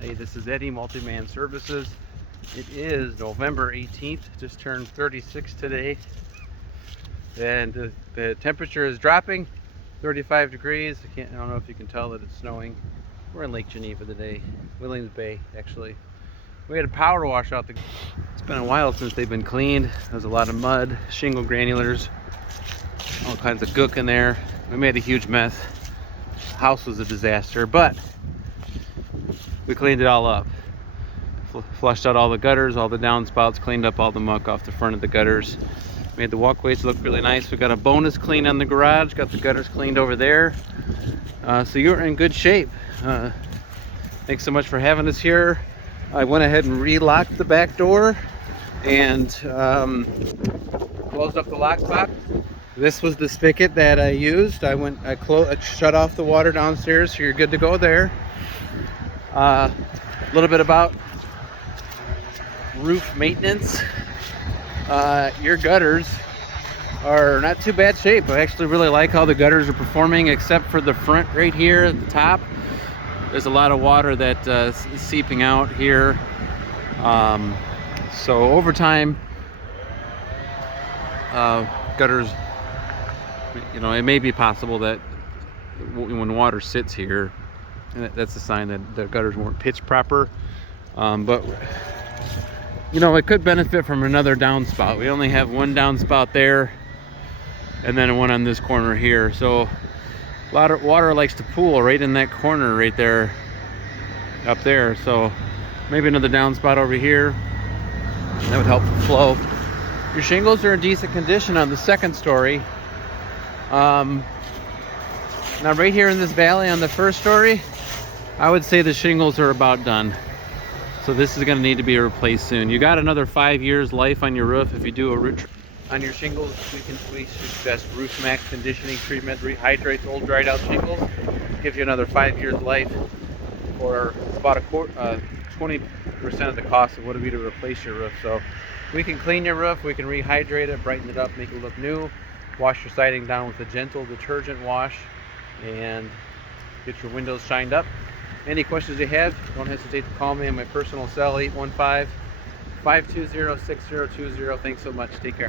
Hey, this is Eddie, Multi-Man Services. It is November 18th, just turned 36 today, and the temperature is dropping, 35 degrees. I don't know if you can tell that it's snowing. We're in Lake Geneva today, Williams Bay actually. We had a power wash out. It's been a while since they've been cleaned. There's a lot of mud, shingle granulars, all kinds of gook in there. We made a huge mess. The house was a disaster, but we cleaned it all up. Flushed out all the gutters, all the downspouts, cleaned up all the muck off the front of the gutters. Made the walkways look really nice. We got a bonus clean on the garage, got the gutters cleaned over there. So you're in good shape. Thanks so much for having us here. I went ahead and re-locked the back door and closed up the lockbox. This was the spigot that I used. I shut off the water downstairs, so you're good to go there. A little bit about roof maintenance. Your gutters are not too bad shape. I actually really like how the gutters are performing, except for the front right here at the top. There's a lot of water that is seeping out here. So over time, gutters, it may be possible that when water sits here, and that's a sign that the gutters weren't pitched proper. But it could benefit from another downspout. We only have one downspout there, and then one on this corner here. So a lot of water likes to pool right in that corner right there, up there. So maybe another downspout over here. That would help the flow. Your shingles are in decent condition on the second story. Now right here in this valley on the first story, I would say the shingles are about done. So this is going to need to be replaced soon. You got another 5 years life on your roof. If you do a root on your shingles, we suggest Roof Max conditioning treatment. Rehydrates old dried out shingles. Gives you another 5 years life, or about 20% of the cost of what it would be to replace your roof. So we can clean your roof, we can rehydrate it, brighten it up, make it look new, wash your siding down with a gentle detergent wash, and get your windows shined up. Any questions you have, don't hesitate to call me on my personal cell, 815-520-6020. Thanks so much. Take care.